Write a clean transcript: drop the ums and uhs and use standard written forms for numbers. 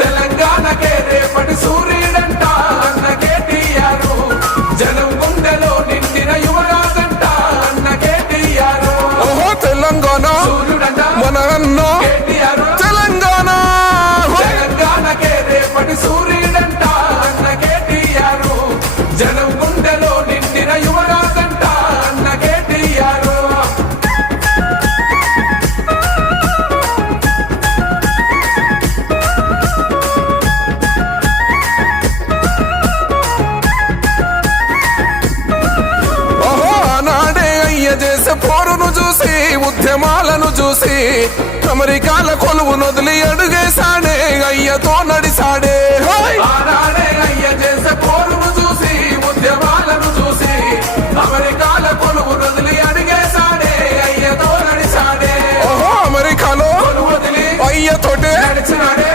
తెలంగాణకే రేపటి సూర్యుడంట అన్న కేటీఆర్, జనం గుండెలో నిండిన యువరాజంట అన్న కేటీఆర్. ఓహో తెలంగాణ సూర్యుడంట మన అన్న కేటీఆర్, తెలంగాణ. తెలంగాణకే రేపటి సూర్యుడంట అన్న కేటీఆర్, జనం గుండెలో నిండిన యువరాజంట అన్న కేటీఆర్. ఓహో ఆనాడే అయ్య చేసే పోరును చూసి, ఉద్యమాలను చూసి, అమెరికాల కొలువు నొదిలి అడుగేశాడే